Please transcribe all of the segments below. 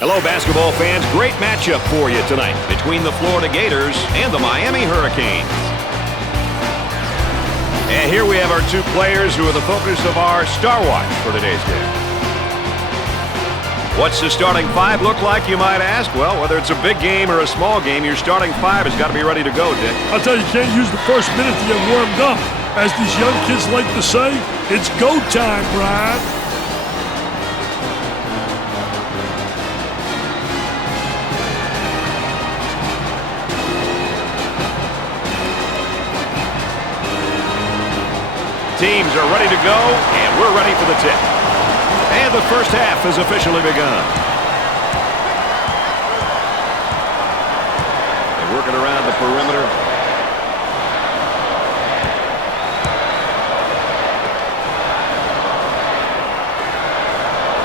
Hello, basketball fans. Great matchup for you tonight between the Florida Gators and the Miami Hurricanes. And here we have our two players who are the focus of our Star Watch for today's game. What's the starting five look like, you might ask? Well, whether it's a big game or a small game, your starting five has got to be ready to go, Dick. I'll tell you, you can't use the first minute to get warmed up. As these young kids like to say, it's go time, Brian. Teams are ready to go, and we're ready for the tip. And the first half has officially begun. They're working around the perimeter.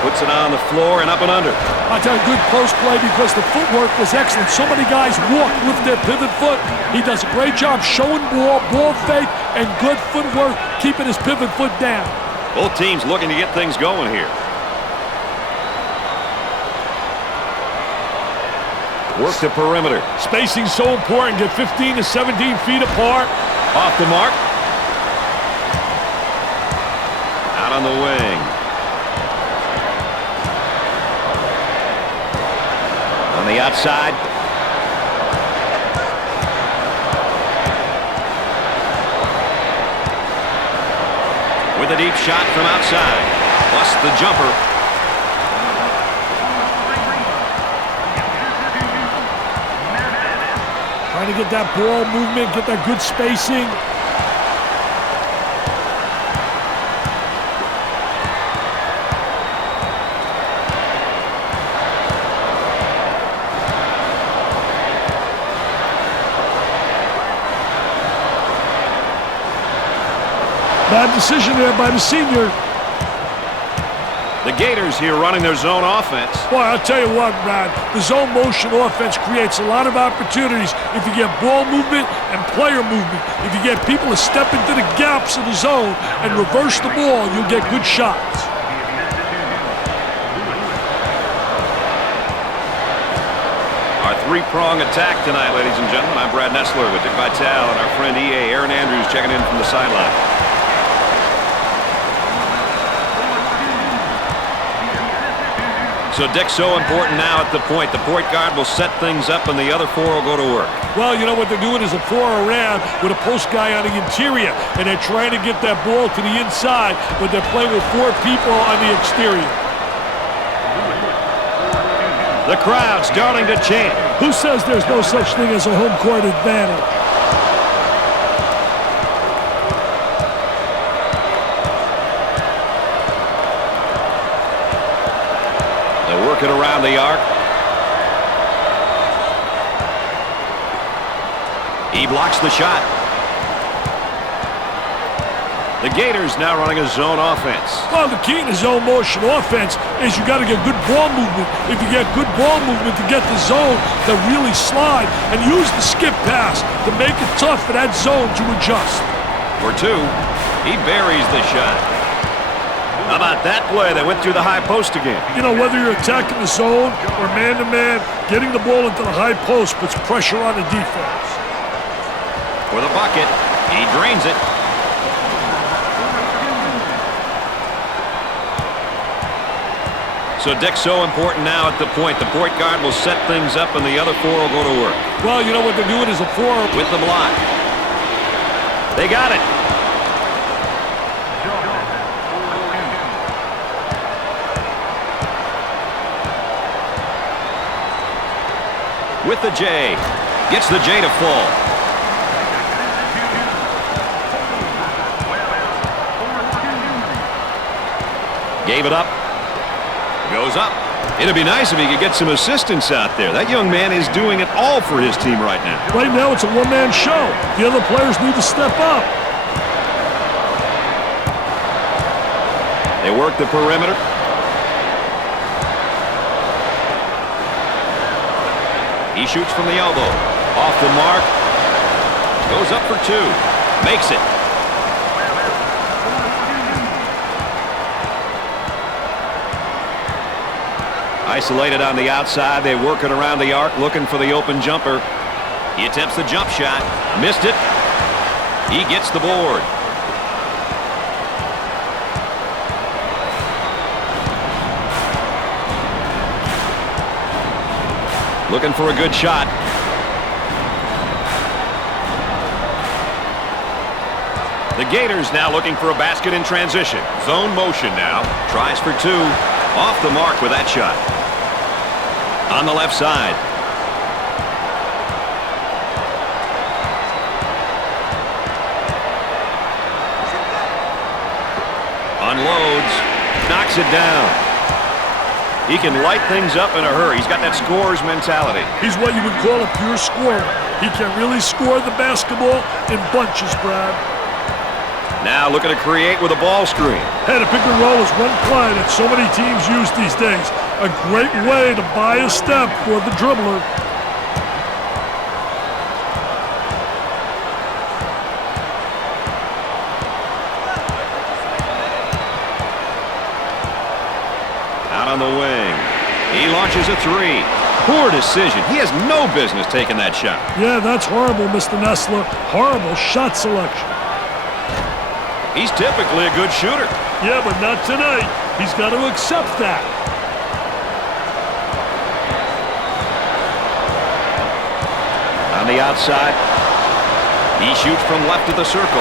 Puts it on the floor and up and under. I tell you, good post play because the footwork was excellent. So many guys walk with their pivot foot. He does a great job showing ball fake, and good footwork, keeping his pivot foot down. Both teams looking to get things going here. Work the perimeter. Spacing so important. Get 15 to 17 feet apart. Off the mark. Out on the wing. On the outside. With a deep shot from outside. Plus the jumper. Trying to get that ball movement, get that good spacing. Bad decision there by the senior. The Gators here running their zone offense. Boy, I'll tell you what, Brad, the zone motion offense creates a lot of opportunities if you get ball movement and player movement. If you get people to step into the gaps of the zone and reverse the ball, you'll get good shots. Our three-prong attack tonight, ladies and gentlemen. I'm Brad Nessler with Dick Vitale and our friend EA Aaron Andrews checking in from the sideline. So, Dick, so important now at the point. The point guard will set things up, and the other four will go to work. Well, you know what they're doing is a four around with a post guy on the interior, and they're trying to get that ball to the inside, but they're playing with four people on the exterior. The crowd starting to chant. Who says there's no such thing as a home court advantage? Working around the arc. He blocks the shot. The Gators now running a zone offense. Well, the key to zone motion offense is you got to get good ball movement. If you get good ball movement to get the zone to really slide, and use the skip pass to make it tough for that zone to adjust. For two, he buries the shot. How about that play that went through the high post again? You know, whether you're attacking the zone or man-to-man, getting the ball into the high post puts pressure on the defense. For the bucket, he drains it. So, Dick, so important now at the point. The point guard will set things up, and the other four will go to work. Well, you know what they're doing is a four. With the block. They got it. With the J. Gets the J to fall. Gave it up. Goes up. It'd be nice if he could get some assistance out there. That young man is doing it all for his team right now. Right now it's a one-man show. The other players need to step up. They work the perimeter. He shoots from the elbow. Off the mark. Goes up for two. Makes it. Isolated on the outside. They work it around the arc, looking for the open jumper. He attempts the jump shot. Missed it. He gets the board. Looking for a good shot. The Gators now looking for a basket in transition. Zone motion now. Tries for two. Off the mark with that shot. On the left side. Unloads. Knocks it down. He can light things up in a hurry. He's got that scorer's mentality. He's what you would call a pure scorer. He can really score the basketball in bunches, Brad. Now looking to create with a ball screen. Hey, the pick and roll is one play that so many teams use these days. A great way to buy a step for the dribbler. Out on the wing. He launches a three. Poor decision. He has no business taking that shot. Yeah, that's horrible, Mr. Nessler. Horrible shot selection. He's typically a good shooter. Yeah, but not tonight. He's got to accept that. On the outside, he shoots from left of the circle.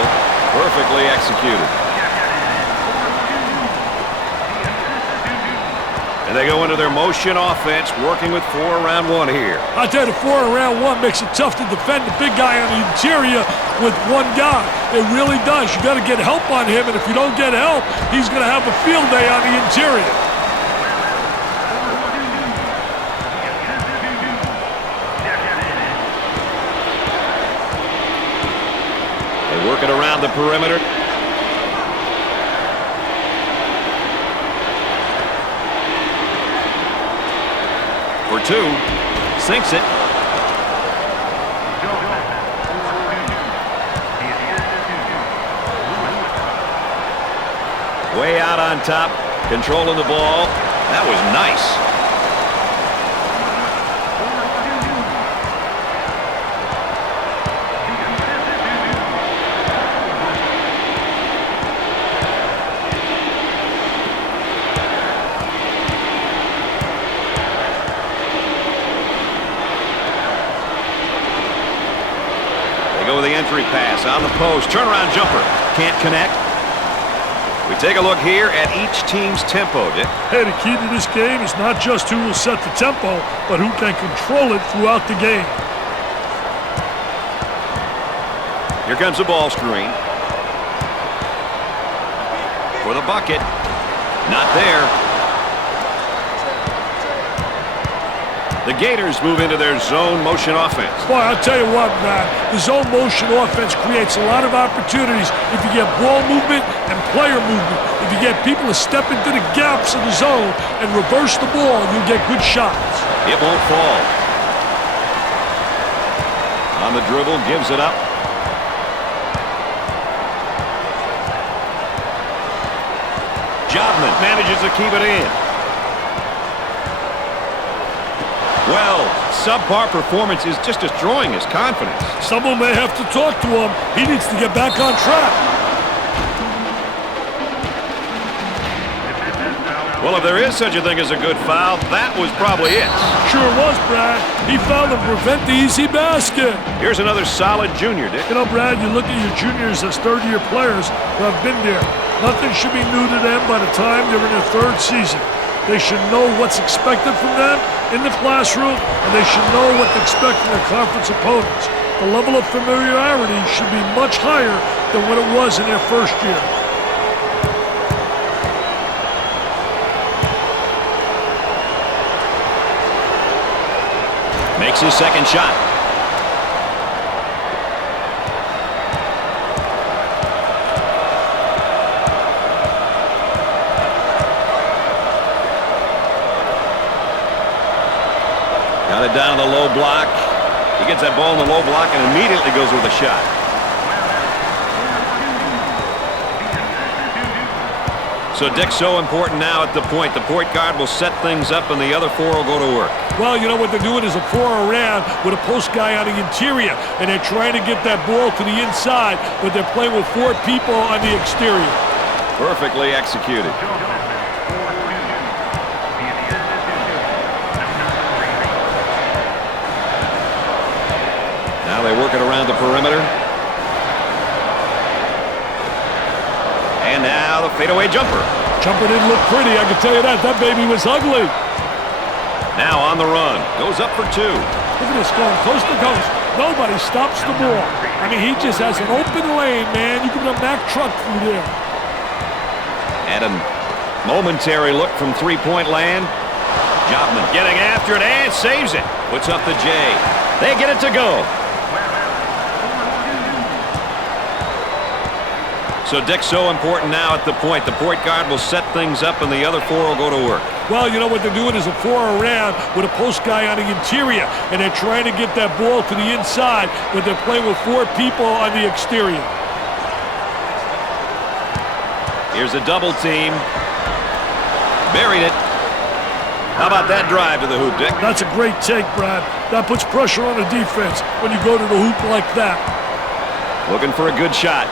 Perfectly executed. And they go into their motion offense, working with 4 around 1 here. I tell you, the 4 around 1 makes it tough to defend the big guy on the interior with one guy. It really does. You got to get help on him, and if you don't get help, he's going to have a field day on the interior. They work it around the perimeter. For 2, sinks it. Way out on top, controlling the ball. That was nice. Go with the entry pass on the post. Turnaround jumper. Can't connect. We take a look here at each team's tempo, Dick. Hey, the key to this game is not just who will set the tempo, but who can control it throughout the game. Here comes the ball screen. For the bucket. Not there. The Gators move into their zone motion offense. Boy, I'll tell you what, man. The zone motion offense creates a lot of opportunities if you get ball movement and player movement. If you get people to step into the gaps of the zone and reverse the ball, you'll get good shots. It won't fall. On the dribble, gives it up. Jobman manages to keep it in. Well, subpar performance is just destroying his confidence. Someone may have to talk to him. He needs to get back on track. Well, if there is such a thing as a good foul, that was probably it. Sure was, Brad. He fouled to prevent the easy basket. Here's another solid junior, Dick. You know, Brad, you look at your juniors as third-year players who have been there. Nothing should be new to them by the time they're in their 3rd season. They should know what's expected from them in the classroom, and they should know what to expect from their conference opponents. The level of familiarity should be much higher than what it was in their first year. Makes his second shot. Got it down to the low block. He gets that ball in the low block and immediately goes with a shot. So, Dick, so important now at the point. The point guard will set things up, and the other four will go to work. Well, you know what they're doing is a four around with a post guy on the interior, and they're trying to get that ball to the inside, but they're playing with four people on the exterior. Perfectly executed. Now they work it around the perimeter. And now the fadeaway jumper. Jumper didn't look pretty, I can tell you that. That baby was ugly. Now on the run. Goes up for two. Look at this, going coast to coast. Nobody stops the ball. I mean, he just has an open lane, man. You can put a Mack truck through there. And a momentary look from three-point land. Jobman getting after it and saves it. Puts up the J. They get it to go. So, Dick, so important now at the point. The point guard will set things up, and the other four will go to work. Well, you know what they're doing is a four around with a post guy on the interior, and they're trying to get that ball to the inside, but they're playing with four people on the exterior. Here's a double team. Buried it. How about that drive to the hoop, Dick? That's a great take, Brad. That puts pressure on the defense when you go to the hoop like that. Looking for a good shot.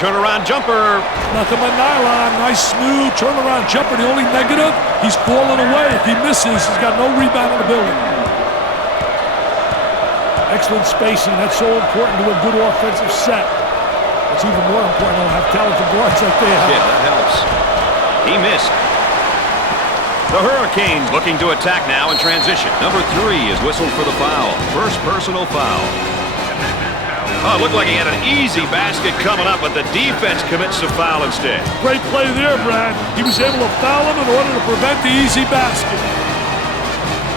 Turnaround jumper. Nothing but nylon. Nice, smooth turnaround jumper. The only negative, he's falling away. If he misses, he's got no rebound in the building. Excellent spacing. That's so important to a good offensive set. It's even more important to have talented guards like they have. Yeah, that helps. He missed. The Hurricanes looking to attack now in transition. Number 3 is whistled for the foul. First personal foul. Oh, it looked like he had an easy basket coming up, but the defense commits the foul instead. Great play there, Brad. He was able to foul him in order to prevent the easy basket.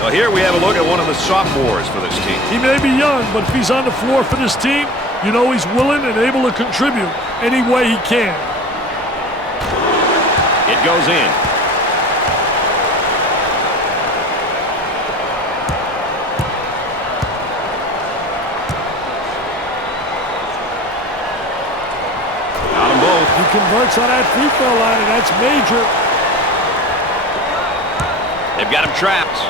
Well, here we have a look at one of the sophomores for this team. He may be young, but if he's on the floor for this team, you know he's willing and able to contribute any way he can. It goes in. He converts on that free throw line, and that's major. They've got him trapped.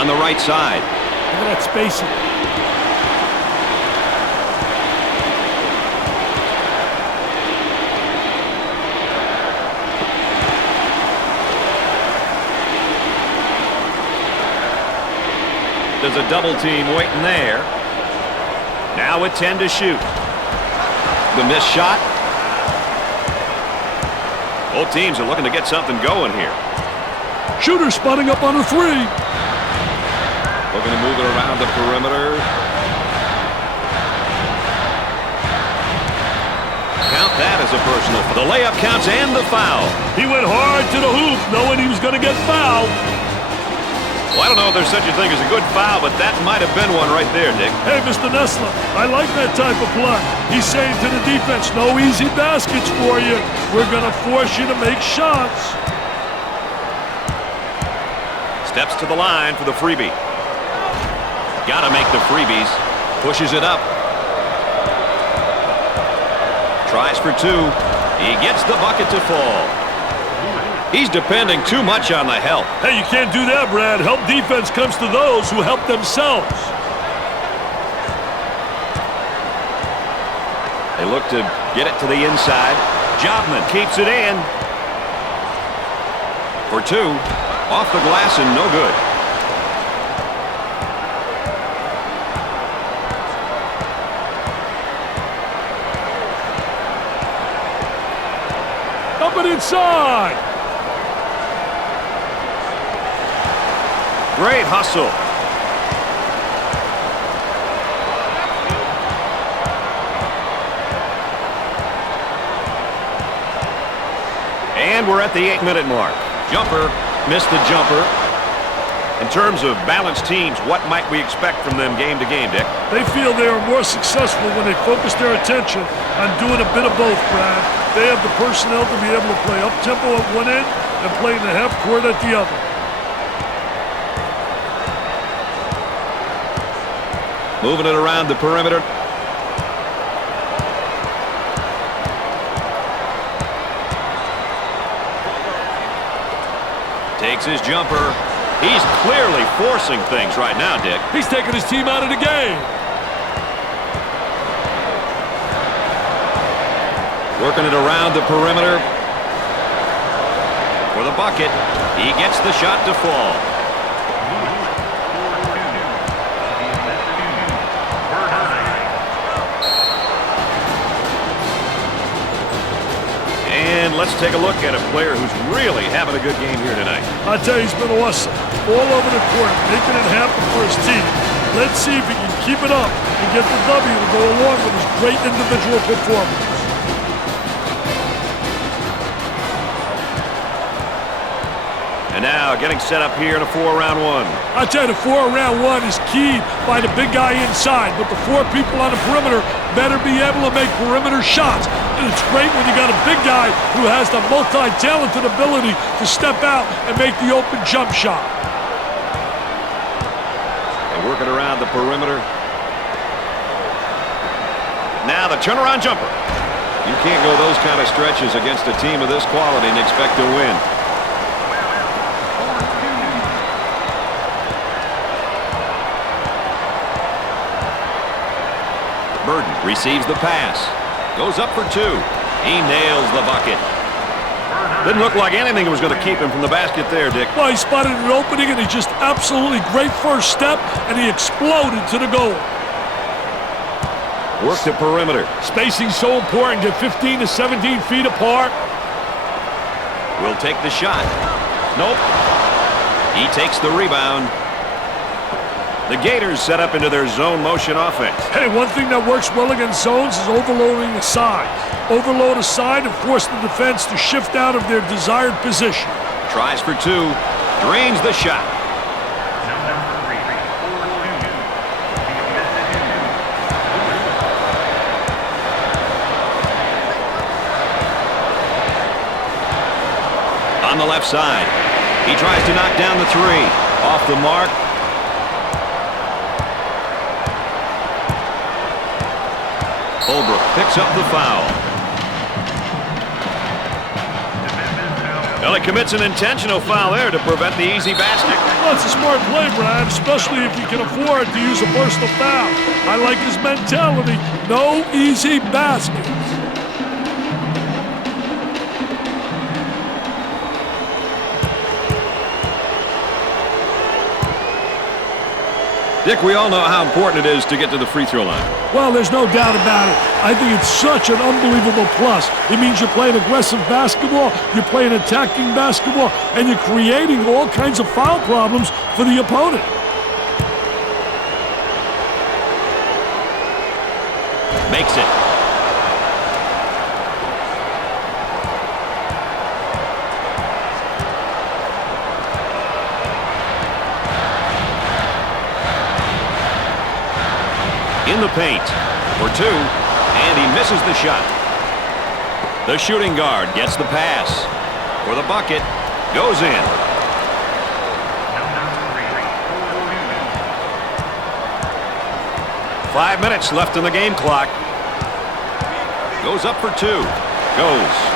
On the right side. Look at that spacing. There's a double team waiting there. Now with 10 to shoot. The missed shot. Both teams are looking to get something going here. Shooter spotting up on a three. Looking to move it around the perimeter. Count that as a personal. The layup counts and the foul. He went hard to the hoop knowing he was going to get fouled. Well, I don't know if there's such a thing as a good foul, but that might have been one right there, Dick. Hey, Mr. Nessler, I like that type of play. He's saying to the defense, no easy baskets for you. We're going to force you to make shots. Steps to the line for the freebie. Got to make the freebies. Pushes it up. Tries for two. He gets the bucket to fall. He's depending too much on the help. Hey, you can't do that, Brad. Help defense comes to those who help themselves. They look to get it to the inside. Jobman keeps it in. For two. Off the glass and no good. Up and inside. Great hustle. And we're at the 8-minute mark. Jumper, missed the jumper. In terms of balanced teams, what might we expect from them game to game, Dick? They feel they are more successful when they focus their attention on doing a bit of both, Brad. They have the personnel to be able to play up-tempo at one end and play in the half court at the other. Moving it around the perimeter. Takes his jumper. He's clearly forcing things right now, Dick. He's taking his team out of the game. Working it around the perimeter. For the bucket. He gets the shot to fall. And let's take a look at a player who's really having a good game here tonight. I tell you, he's been awesome. All over the court, making it happen for his team. Let's see if he can keep it up and get the W to go along with his great individual performance. And now getting set up here in a 4-round one. I tell you, the 4-round one is keyed by the big guy inside, but the 4 people on the perimeter better be able to make perimeter shots. And it's great when you got a big guy who has the multi-talented ability to step out and make the open jump shot. And working around the perimeter. Now the turnaround jumper. You can't go those kind of stretches against a team of this quality and expect to win. Burden receives the pass. Goes up for 2. He nails the bucket. Didn't look like anything was going to keep him from the basket there, Dick. Well, he spotted an opening, and he just absolutely great first step, and he exploded to the goal. Work the perimeter. Spacing so important. Get 15 to 17 feet apart. Will take the shot. Nope. He takes the rebound. The Gators set up into their zone motion offense. Hey, one thing that works well against zones is overloading the side. Overload a side and force the defense to shift out of their desired position. Tries for 2. Drains the shot. On the left side. He tries to knock down the 3. Off the mark. Holbrook picks up the foul. Well, he commits an intentional foul there to prevent the easy basket. Well, it's a smart play, Brad, especially if you can afford to use a personal foul. I like his mentality. No easy baskets. Dick, we all know how important it is to get to the free throw line. Well, there's no doubt about it. I think it's such an unbelievable plus. It means you're playing aggressive basketball, you're playing attacking basketball, and you're creating all kinds of foul problems for the opponent. Makes it. In the paint for 2, and he misses the shot. The shooting guard gets the pass for the bucket, goes in. Five minutes left in the game clock. Goes up for 2. Goes.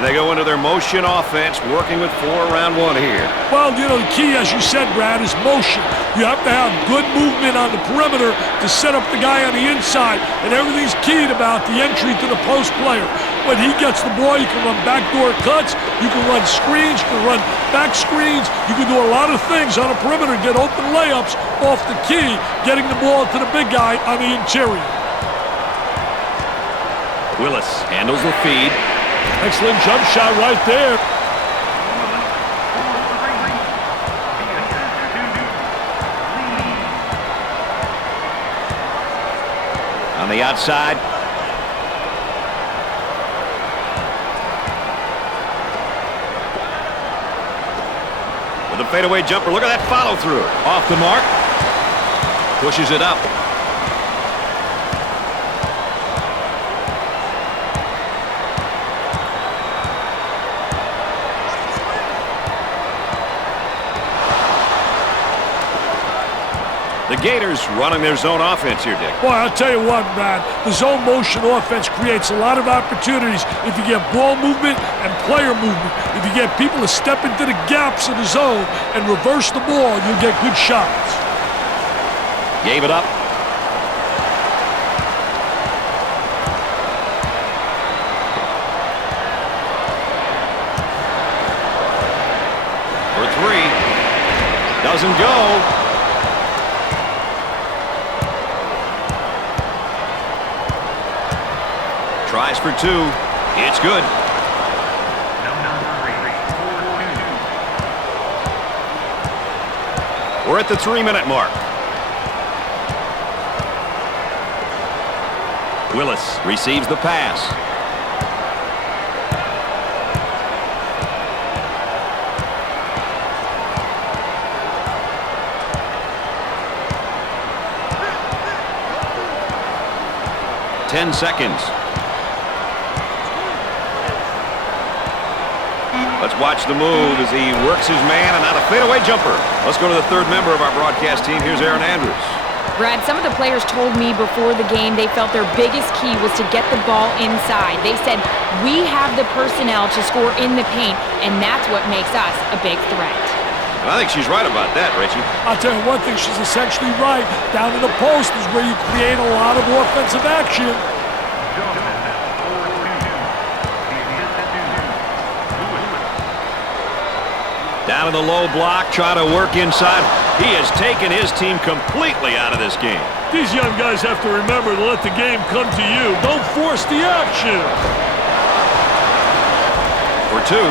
And they go into their motion offense, working with 4-round one here. Well, you know, the key, as you said, Brad, is motion. You have to have good movement on the perimeter to set up the guy on the inside, and everything's keyed about the entry to the post player. When he gets the ball, you can run backdoor cuts, you can run screens, you can run back screens, you can do a lot of things on the perimeter, get open layups off the key, getting the ball to the big guy on the interior. Willis handles the feed. Excellent jump shot right there. On the outside. With a fadeaway jumper. Look at that follow through. Off the mark. Pushes it up. The Gators running their zone offense here, Dick. Boy, I'll tell you what, man. The zone motion offense creates a lot of opportunities if you get ball movement and player movement. If you get people to step into the gaps of the zone and reverse the ball, you'll get good shots. Gave it up. For three. Doesn't go. Tries for two. It's good. We're at the 3-minute mark. Willis receives the pass. Ten seconds. Let's watch the move as he works his man and out a fadeaway jumper. Let's go to the third member of our broadcast team. Here's Aaron Andrews. Brad, some of the players told me before the game they felt their biggest key was to get the ball inside. They said, we have the personnel to score in the paint, and that's what makes us a big threat. I think she's right about that, Richie. I'll tell you one thing, she's essentially right. Down in the post is where you create a lot of offensive action. Down in the low block, try to work inside. He has taken his team completely out of this game. These young guys have to remember to let the game come to you. Don't force the action. For two,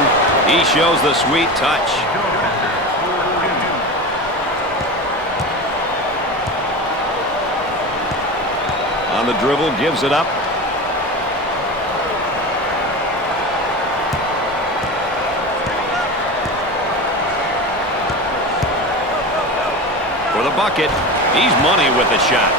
he shows the sweet touch. On the dribble, gives it up. For the bucket, he's money with the shot.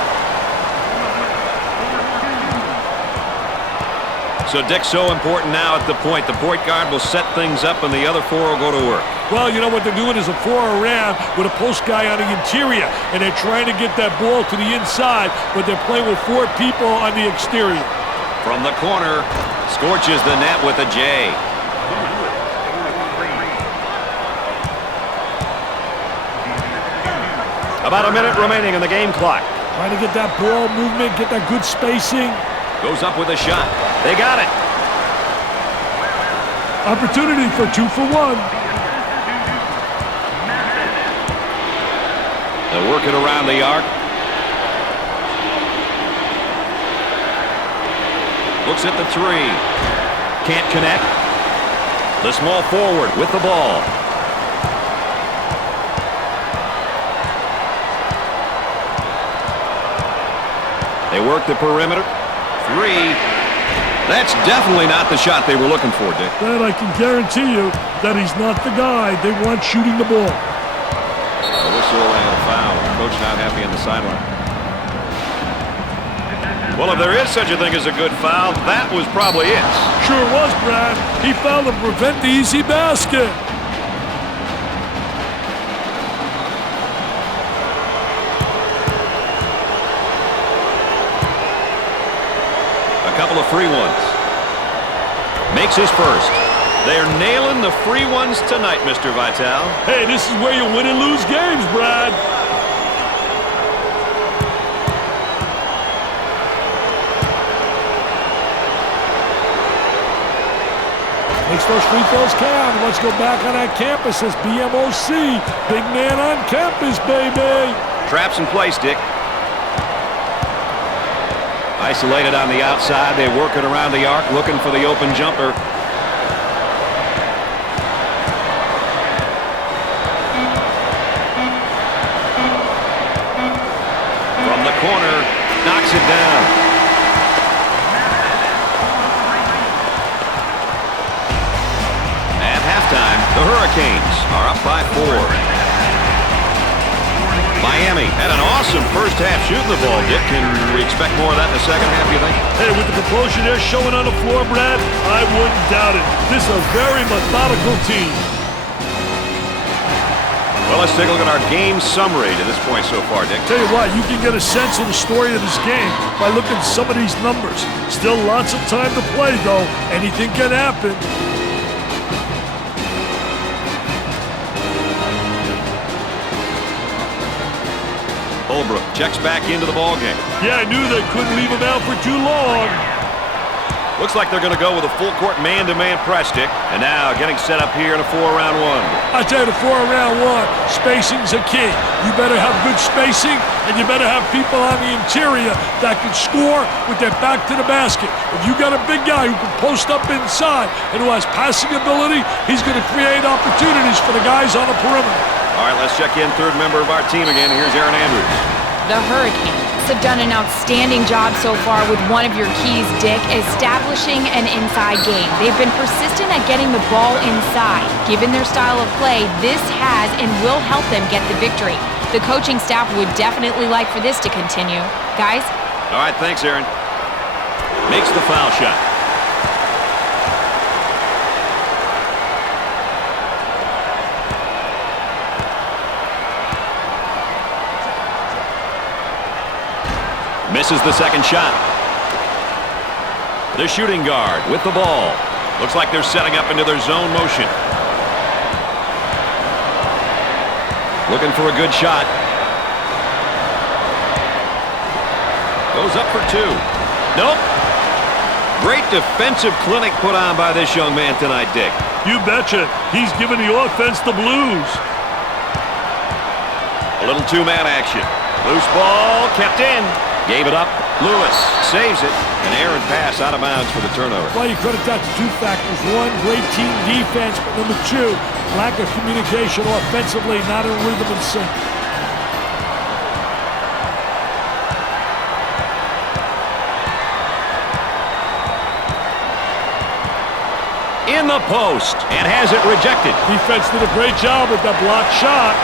So, Dick, so important now at the point. The point guard will set things up and the other four will go to work. Well, you know what they're doing is a 4 around with a post guy on the interior, and they're trying to get that ball to the inside, but they're playing with 4 people on the exterior. From the corner, scorches the net with a J. About a minute remaining in the game clock. Trying to get that ball movement, get that good spacing. Goes up with a shot. They got it. Opportunity for 2 for 1. They'll work it around the arc. Looks at the three. Can't connect. The small forward with the ball. They work the perimeter. Three. That's definitely not the shot they were looking for, Dick. But I can guarantee you that he's not the guy they want shooting the ball. A whistle and a foul. Coach not happy on the sideline. Well, if there is such a thing as a good foul, that was probably it. Sure was, Brad. He fouled to prevent the easy basket. A couple of free ones. Makes his first. They're nailing the free ones tonight, Mr. Vitale. Hey, this is where you win and lose games, Brad. Makes those free throws count. Let's go back on that campus as BMOC. Big man on campus, baby. Traps in place, Dick. Isolated on the outside. They work it around the arc, looking for the open jumper. From the corner, knocks it down. At halftime, the Hurricanes are up by 4. Miami had an awesome first half shooting the ball, Dick. Can we expect more of that in the second half, you think? Hey, with the composure they're showing on the floor, Brad, I wouldn't doubt it. This is a very methodical team. Well, let's take a look at our game summary to this point so far, Dick. Tell you what, you can get a sense of the story of this game by looking at some of these numbers. Still lots of time to play, though. Anything can happen. Holbrook checks back into the ballgame. Yeah, I knew they couldn't leave him out for too long. Looks like they're going to go with a full-court man-to-man press, Dick. And now getting set up here in a 4-round one. I tell you, the 4-round one, spacing's a key. You better have good spacing, and you better have people on the interior that can score with their back to the basket. If you got a big guy who can post up inside and who has passing ability, he's going to create opportunities for the guys on the perimeter. All right, let's check in third member of our team again. Here's Aaron Andrews. The Hurricanes have done an outstanding job so far with one of your keys, Dick, establishing an inside game. They've been persistent at getting the ball inside. Given their style of play, this has and will help them get the victory. The coaching staff would definitely like for this to continue. Guys? All right, thanks, Aaron. Makes the foul shot. Misses the second shot. The shooting guard with the ball. Looks like they're setting up into their zone motion. Looking for a good shot. Goes up for two. Nope. Great defensive clinic put on by this young man tonight, Dick. You betcha. He's giving the offense the blues. A little two-man action. Loose ball kept in. Gave it up. Lewis saves it. An errant pass out of bounds for the turnover. Well, you credit that to two factors. One, great team defense, but number two, lack of communication offensively, not in rhythm and sync. In the post and has it rejected. Defense did a great job with that blocked shot.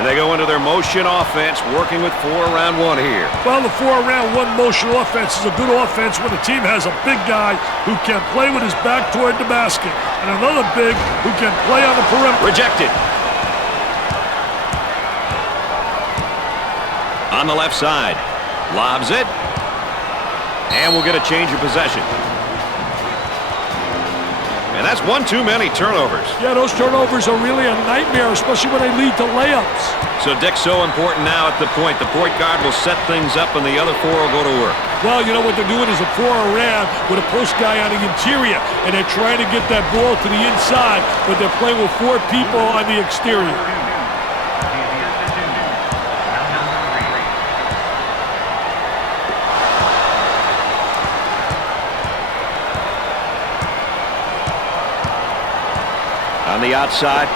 And they go into their motion offense, working with 4-round one here. Well, the 4-round one motion offense is a good offense when the team has a big guy who can play with his back toward the basket, and another big who can play on the perimeter. Rejected. On the left side. Lobs it. And we'll get a change of possession. And that's one too many turnovers. Yeah, those turnovers are really a nightmare, especially when they lead to layups. So Dick's so important now at the point. The point guard will set things up and the other four will go to work. Well, you know what they're doing is a 4-around with a post guy on the interior, and they're trying to get that ball to the inside, but they're playing with 4 people on the exterior. On the outside.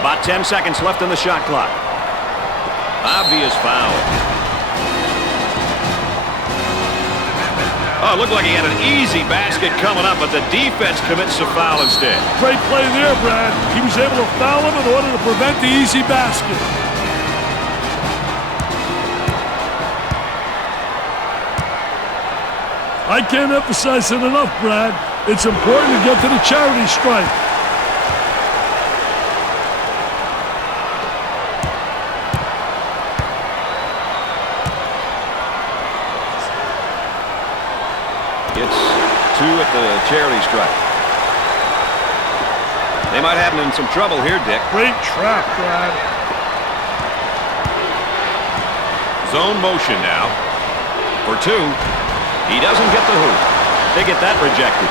About 10 seconds left in the shot clock. Obvious foul. Oh, it looked like he had an easy basket coming up, but the defense commits a foul instead. Great play there, Brad. He was able to foul him in order to prevent the easy basket. I can't emphasize it enough, Brad. It's important to get to the charity stripe. Gets 2 at the charity stripe. They might have him in some trouble here, Dick. Great trap, Brad. Zone motion now. For 2. He doesn't get the hoop. They get that rejected.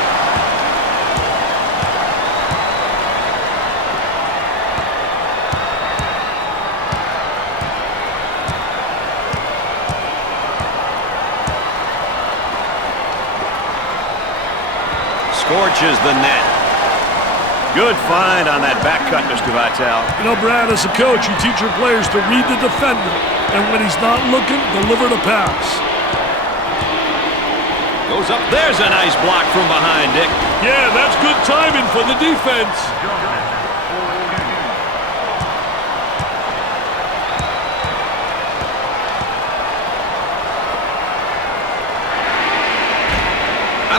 Scorches the net. Good find on that back cut, Mr. Vitale. You know, Brad, as a coach, you teach your players to read the defender, and when he's not looking, deliver the pass. Goes up. There's a nice block from behind, Dick. Yeah, that's good timing for the defense.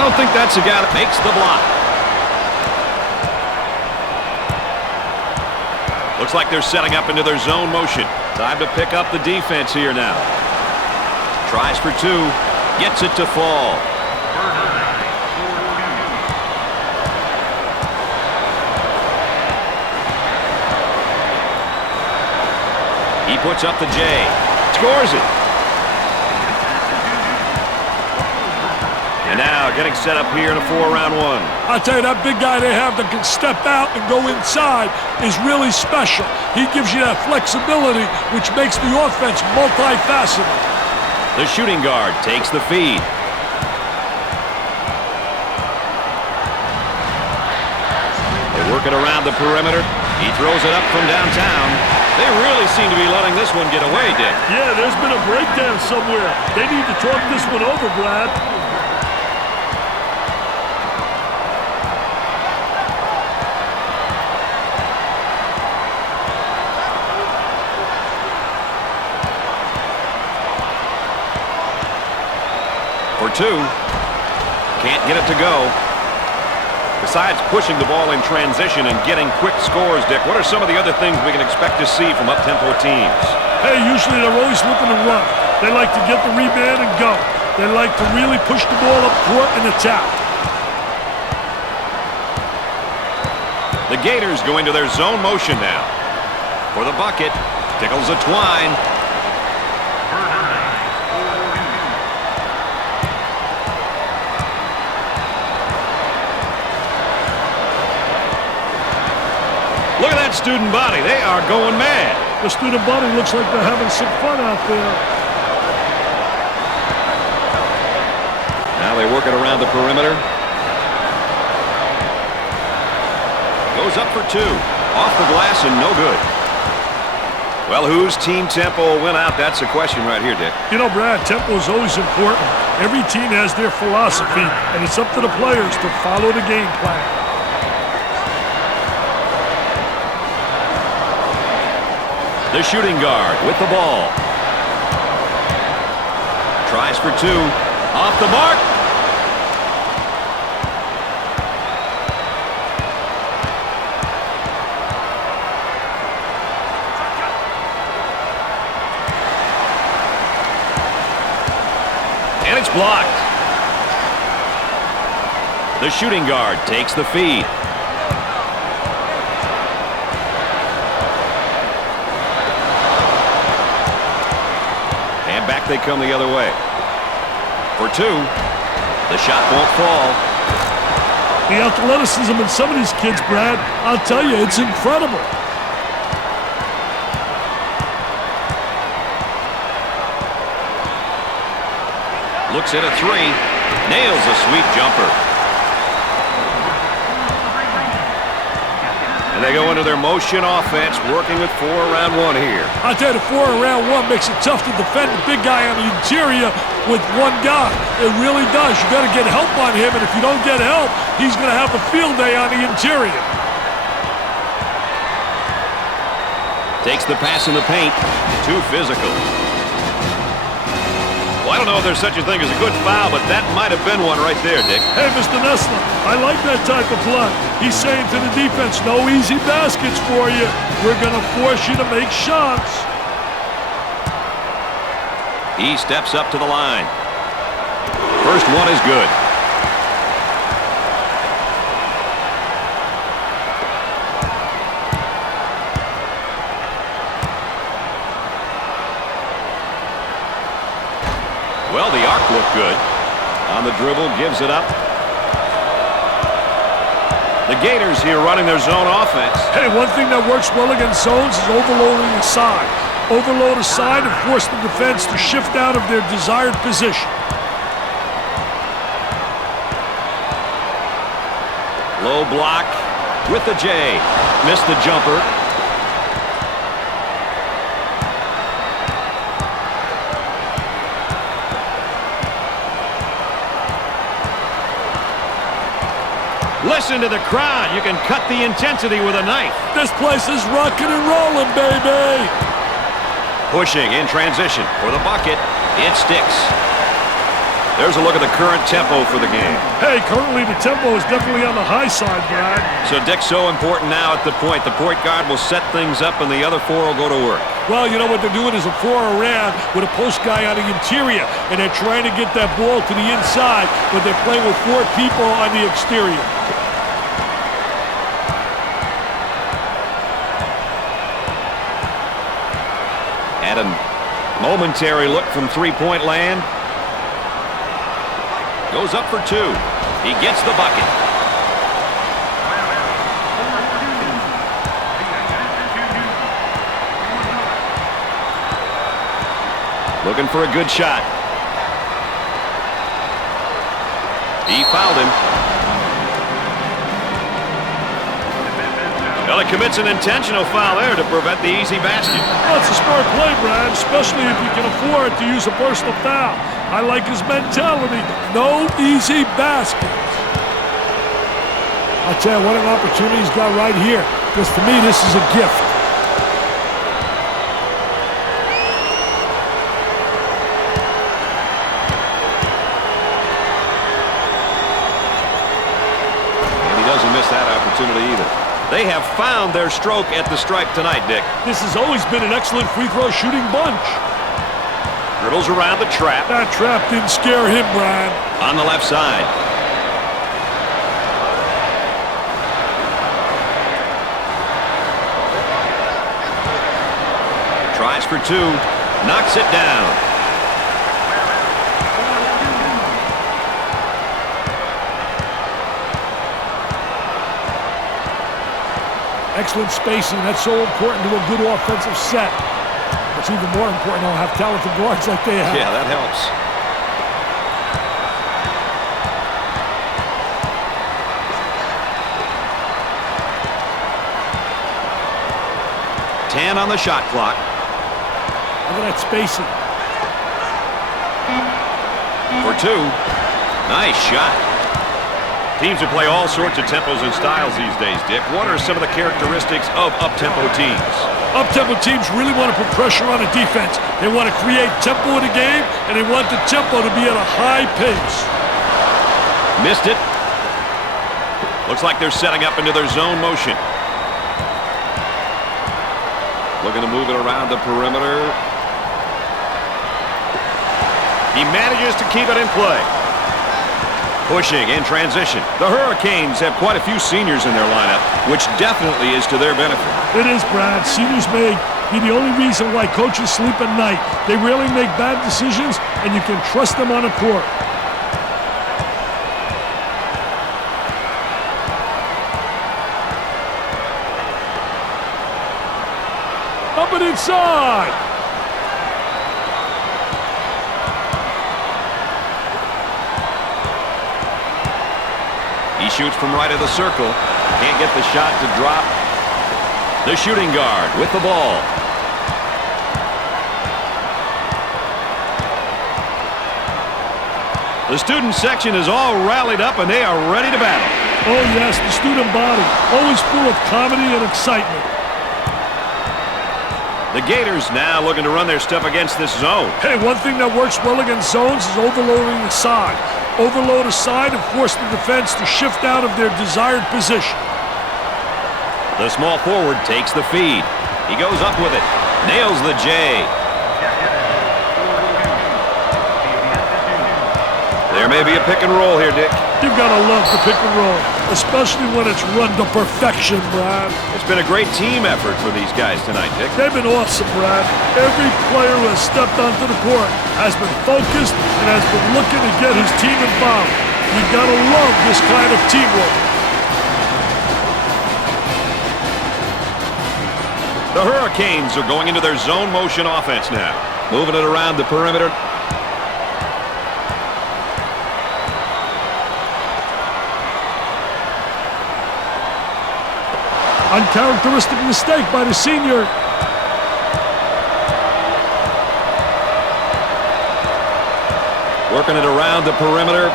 don't think that's the guy that makes the block. Looks like they're setting up into their zone motion. Time to pick up the defense here now. Tries for two. Gets it to fall. He puts up the J. Scores it. And now getting set up here in a 4-round one. I'll tell you, that big guy they have that can step out and go inside is really special. He gives you that flexibility, which makes the offense multifaceted. The shooting guard takes the feed. They work it around the perimeter. He throws it up from downtown. They really seem to be letting this one get away, Dick. Yeah, there's been a breakdown somewhere. They need to talk this one over, Brad. For two. Can't get it to go. Besides pushing the ball in transition and getting quick scores, Dick, what are some of the other things we can expect to see from up-tempo teams? Hey, usually they're always looking to run. They like to get the rebound and go. They like to really push the ball up court and attack. The Gators go into their zone motion now. For the bucket, tickles a twine. Look at that student body. They are going mad. The student body looks like they're having some fun out there. Now they work it around the perimeter. Goes up for two. Off the glass and no good. Well, whose team tempo will win out? That's the question right here, Dick. You know, Brad, tempo is always important. Every team has their philosophy, and it's up to the players to follow the game plan. The shooting guard with the ball. Tries for two. Off the mark. And it's blocked. The shooting guard takes the feed. Back they come the other way. For two. The shot won't fall. The athleticism in some of these kids, Brad, I'll tell you, it's incredible. Looks at a three. Nails a sweet jumper. And they go into their motion offense, working with 4-around one here. I'll tell you, the 4-around one makes it tough to defend the big guy on the interior with one guy. It really does. You got to get help on him, and if you don't get help, he's going to have a field day on the interior. Takes the pass in the paint. Too physical. Well, I don't know if there's such a thing as a good foul, but that might have been one right there, Dick. Hey, Mr. Nessler, I like that type of play. He's saying to the defense, no easy baskets for you. We're going to force you to make shots. He steps up to the line. First one is good. Well, the arc looked good. On the dribble, gives it up. The Gators here running their zone offense. Hey, one thing that works well against zones is overloading the side. Overload a side and force the defense to shift out of their desired position. Low block with the J. Missed the jumper. Listen to the crowd. You can cut the intensity with a knife. This place is rocking and rolling, baby. Pushing in transition for the bucket. It sticks. There's a look at the current tempo for the game. Hey, currently the tempo is definitely on the high side, Brad. So, Dick, so important now at the point. The point guard will set things up, and the other four will go to work. Well, you know what they're doing is a 4 around with a post guy on the interior, and they're trying to get that ball to the inside, but they're playing with 4 people on the exterior. Had a momentary look from three-point land. Goes up for 2. He gets the bucket. Looking for a good shot. He fouled him. Well, he commits an intentional foul there to prevent the easy basket. Well, it's a smart play, Brad, especially if you can afford to use a personal foul. I like his mentality. No easy baskets. I'll tell you, what an opportunity he's got right here. Because to me, this is a gift. And he doesn't miss that opportunity either. They have found their stroke at the stripe tonight, Dick. This has always been an excellent free throw shooting bunch. Dribbles around the trap. That trap didn't scare him, Brad. On the left side. Tries for 2. Knocks it down. Excellent spacing. That's so important to a good offensive set. It's even more important to have talented guards like they have. Yeah, that helps. Ten on the shot clock. Look at that spacing. For 2. Nice shot. Teams who play all sorts of tempos and styles these days, Dick. What are some of the characteristics of up-tempo teams? Up-tempo teams really want to put pressure on the defense. They want to create tempo in the game, and they want the tempo to be at a high pace. Missed it. Looks like they're setting up into their zone motion. Looking to move it around the perimeter. He manages to keep it in play. Pushing in transition. The Hurricanes have quite a few seniors in their lineup, which definitely is to their benefit. It is, Brad. Seniors may be the only reason why coaches sleep at night. They rarely make bad decisions, and you can trust them on the court. Up and inside. He shoots from right of the circle. Can't get the shot to drop. The shooting guard with the ball. The student section is all rallied up and they are ready to battle. Oh yes, the student body, always full of comedy and excitement. The Gators now looking to run their stuff against this zone. Hey, one thing that works well against zones is overloading the side. Overload a side and force the defense to shift out of their desired position. The small forward takes the feed. He goes up with it. Nails the J. There may be a pick and roll here, Dick. You've got to love the pick and roll, especially when it's run to perfection, Brad. It's been a great team effort for these guys tonight, Dick. They've been awesome, Brad. Every player who has stepped onto the court has been focused and has been looking to get his team involved. You've got to love this kind of teamwork. The Hurricanes are going into their zone motion offense now. Moving it around the perimeter. Uncharacteristic mistake by the senior. Working it around the perimeter.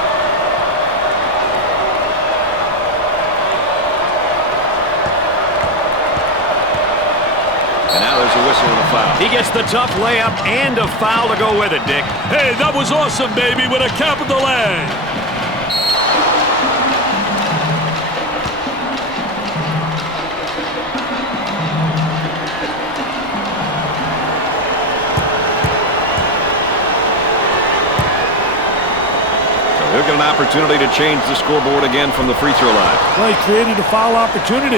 And now there's a whistle and a foul. He gets the tough layup and a foul to go with it, Dick. Hey, that was awesome, baby, with a capital A. He'll get an opportunity to change the scoreboard again from the free throw line. Well, he created a foul opportunity.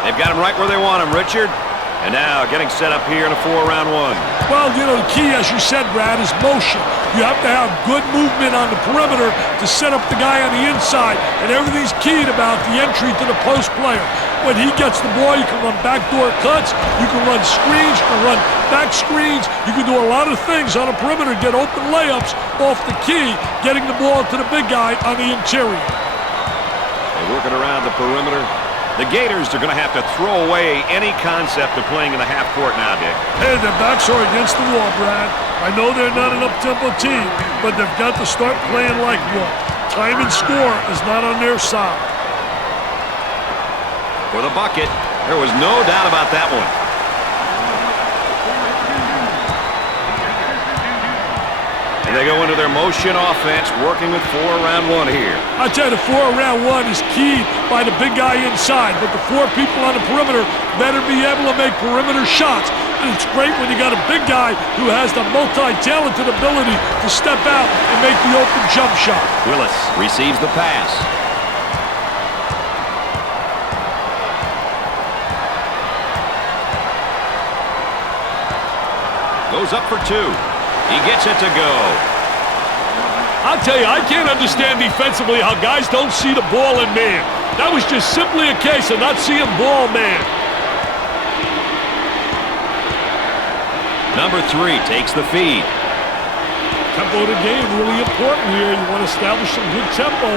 They've got him right where they want him, Richard. And now getting set up here in a 4-round one. Well, you know, the key, as you said, Brad, is motion. You have to have good movement on the perimeter to set up the guy on the inside, and everything's keyed about the entry to the post player. When he gets the ball, you can run backdoor cuts, you can run screens, you can run back screens, you can do a lot of things on the perimeter, get open layups off the key, getting the ball to the big guy on the interior. They're working around the perimeter. The Gators are going to have to throw away any concept of playing in the half court now, Dick. Hey, their backs are against the wall, Brad. I know they're not an up-tempo team, but they've got to start playing like one. Time and score is not on their side. For the bucket, there was no doubt about that one. And they go into their motion offense, working with 4-round one here. I tell you, the 4-round one is keyed by the big guy inside, but the 4 people on the perimeter better be able to make perimeter shots. And it's great when you got a big guy who has the multi-talented ability to step out and make the open jump shot. Willis receives the pass. Goes up for 2. He gets it to go. I'll tell you, I can't understand defensively how guys don't see the ball in man. That was just simply a case of not seeing ball man. Number 3 takes the feed. Tempo of the game really important here. You want to establish some good tempo.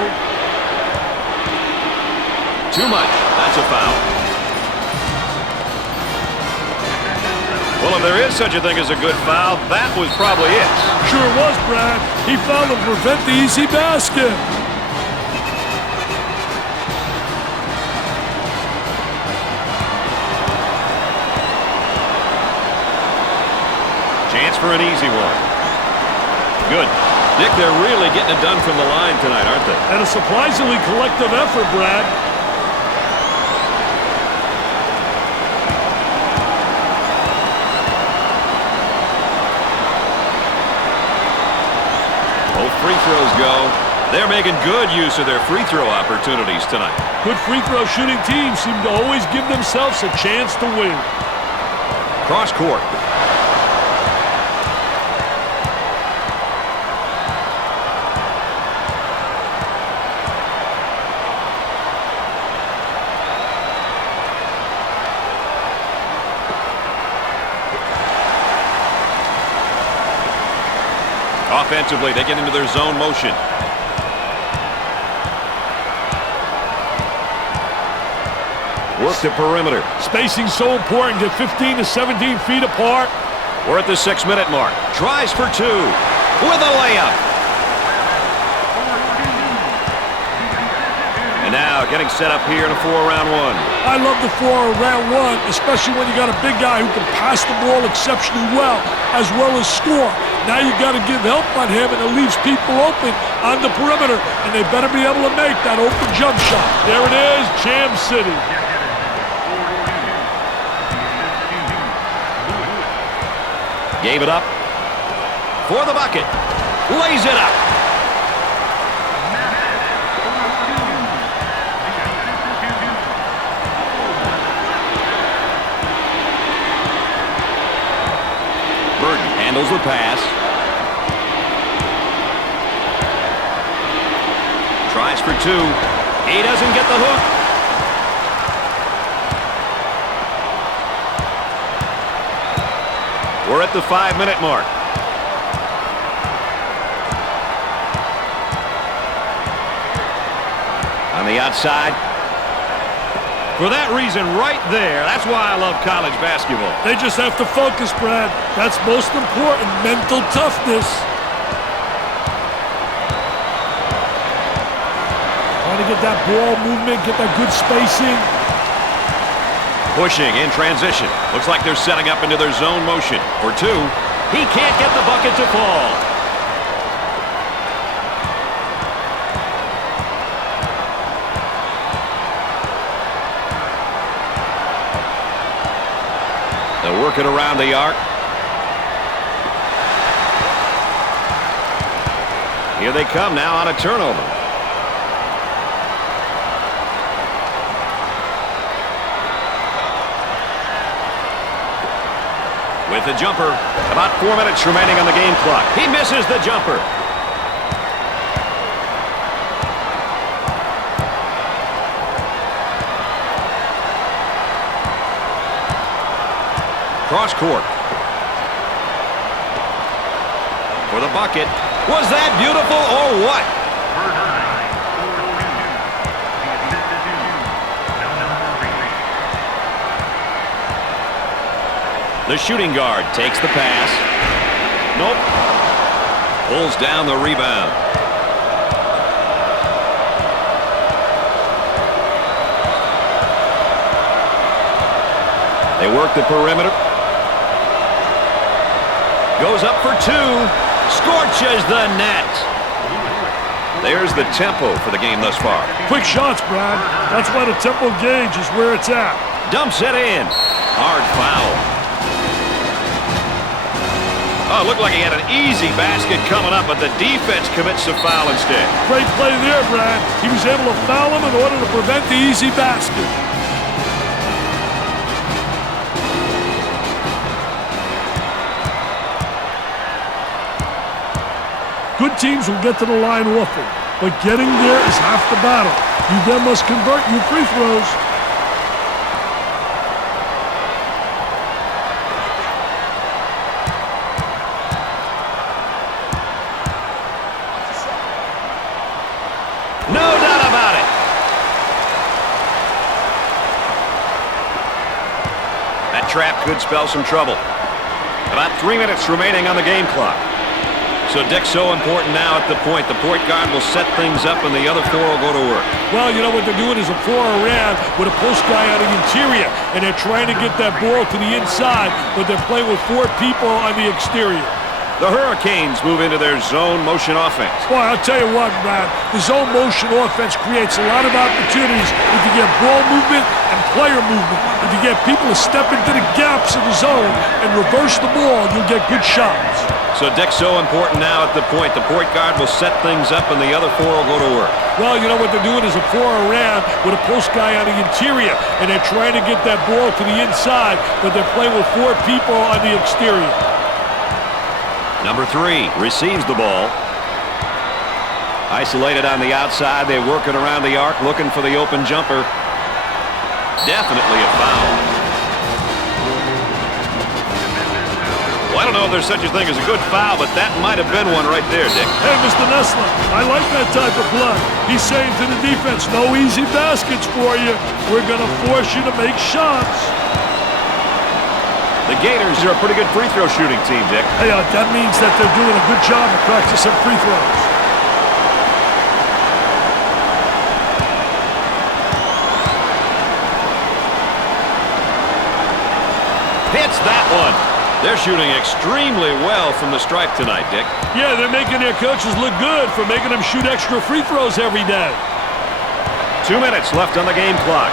Too much. That's a foul. Well, if there is such a thing as a good foul, that was probably it. Sure was, Brad. He fouled to prevent the easy basket. Chance for an easy one. Good. Dick, they're really getting it done from the line tonight, aren't they? And a surprisingly collective effort, Brad. Free throws go. They're making good use of their free throw opportunities tonight. Good free throw shooting teams seem to always give themselves a chance to win. Cross court. Offensively, they get into their zone motion. Work the perimeter. Spacing so important, get 15 to 17 feet apart. We're at the 6-minute mark. Tries for 2 with a layup. And now getting set up here in a 4-round one. I love the 4-round one, especially when you got a big guy who can pass the ball exceptionally well as score. Now you got to give help on him, and it leaves people open on the perimeter, and they better be able to make that open jump shot. There it is, Jam City. Gave it up for the bucket. Lays it up. Burton handles the pass. Tries for 2. He doesn't get the hook. We're at the 5-minute mark. On the outside. For that reason right there, that's why I love college basketball. They just have to focus, Brad. That's most important, mental toughness. Trying to get that ball movement, get that good spacing. Pushing in transition. Looks like they're setting up into their zone motion. For two. He can't get the bucket to fall. They'll work it around the arc. Here they come now on a turnover. With the jumper, about 4 minutes remaining on the game clock. He misses the jumper. Cross court. For the bucket. Was that beautiful or what? The shooting guard takes the pass. Nope. Pulls down the rebound. They work the perimeter. Goes up for two. Scorches the net. There's the tempo for the game thus far. Quick shots, Brad. That's why the tempo gauge is where it's at. Dumps it in. Hard foul. Oh, it looked like he had an easy basket coming up, but the defense commits the foul instead. Great play there, Brad. He was able to foul him in order to prevent the easy basket. Good teams will get to the line often, but getting there is half the battle. You then must convert your free throws. No doubt about it. That trap could spell some trouble. About 3 minutes remaining on the game clock. So Dick's so important now at the point. The point guard will set things up and the other four will go to work. Well, you know what they're doing is a four around with a post guy on the interior, and they're trying to get that ball to the inside, but they're playing with four people on the exterior. The Hurricanes move into their zone motion offense. Boy, I'll tell you what, Brad, the zone motion offense creates a lot of opportunities if you get ball movement and player movement. If you get people to step into the gaps in the zone and reverse the ball, you'll get good shots. So Dick's so important now at the point. The point guard will set things up and the other four will go to work. Well, you know what they're doing is a four around with a post guy on the interior, and they're trying to get that ball to the inside, but they're playing with four people on the exterior. Number three receives the ball. Isolated on the outside. They're working around the arc, looking for the open jumper. Definitely a foul. Well, I don't know if there's such a thing as a good foul, but that might have been one right there, Dick. Hey, Mr. Nessler, I like that type of play. He's saying to the defense, no easy baskets for you. We're going to force you to make shots. The Gators are a pretty good free throw shooting team, Dick. Hey, that means that they're doing a good job of practicing free throws. Hits that one. They're shooting extremely well from the stripe tonight, Dick. Yeah, they're making their coaches look good for making them shoot extra free throws every day. 2 minutes left on the game clock.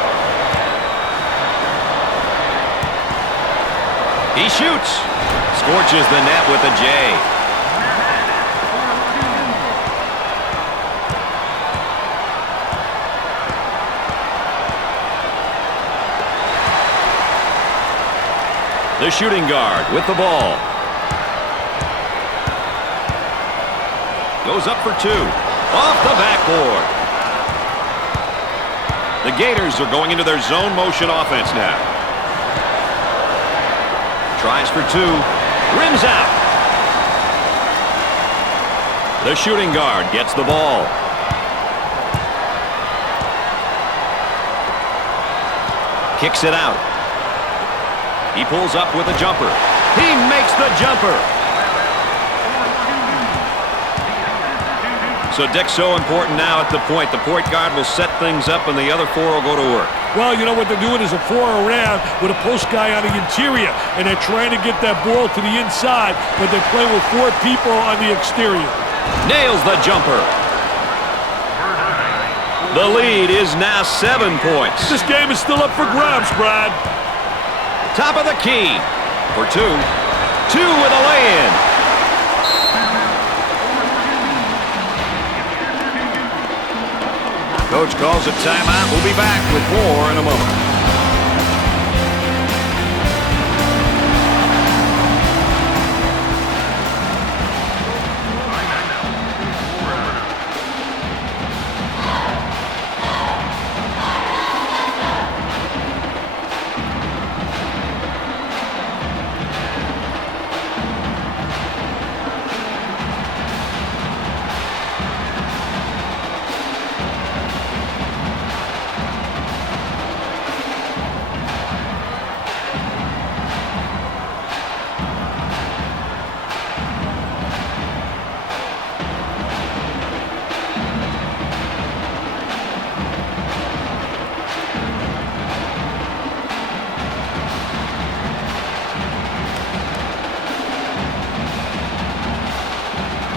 He shoots. Scorches the net with a J. The shooting guard with the ball. Goes up for two. Off the backboard. The Gators are going into their zone motion offense now. Tries for two. Rims out. The shooting guard gets the ball. Kicks it out. He pulls up with a jumper. He makes the jumper. So, Dick, so important now at the point. The point guard will set things up, and the other four will go to work. Well, you know what they're doing is a four around with a post guy on the interior, and they're trying to get that ball to the inside, but they're playing with four people on the exterior. Nails the jumper. The lead is now 7 points. This game is still up for grabs, Brad. Top of the key for 2. 2 with a lay-in. Coach calls a timeout. We'll be back with more in a moment.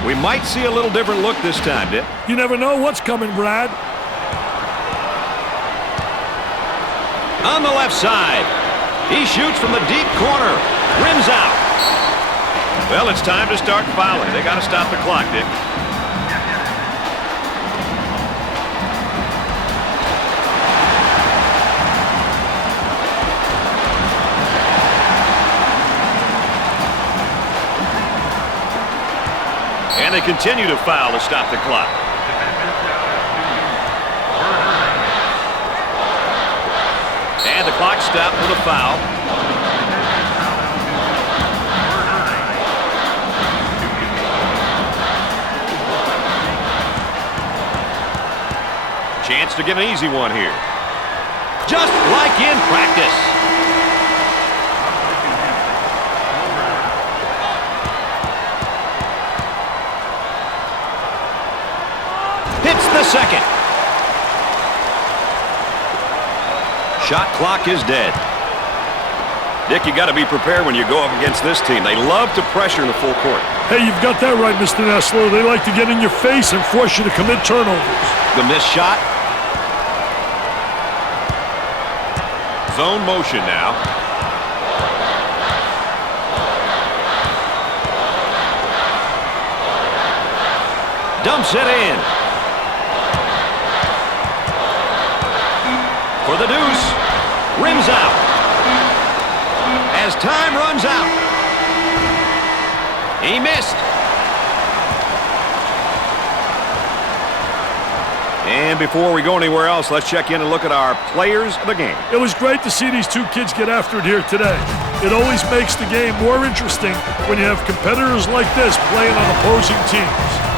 We might see a little different look this time, Dick. You never know what's coming, Brad. On the left side, he shoots from the deep corner. Rims out. Well, it's time to start fouling. They got to stop the clock, Dick. And they continue to foul to stop the clock. And the clock stopped with a foul. Chance to get an easy one here. Just like in practice. Hits the second. Shot clock is dead. Dick, you got to be prepared when you go up against this team. They love to pressure in the full court. Hey, you've got that right, Mr. Nessler. They like to get in your face and force you to commit turnovers. The missed shot. Zone motion now. Dumps it in. For the deuce. Rims out. As time runs out. He missed. And before we go anywhere else, let's check in and look at our players of the game. It was great to see these two kids get after it here today. It always makes the game more interesting when you have competitors like this playing on opposing teams.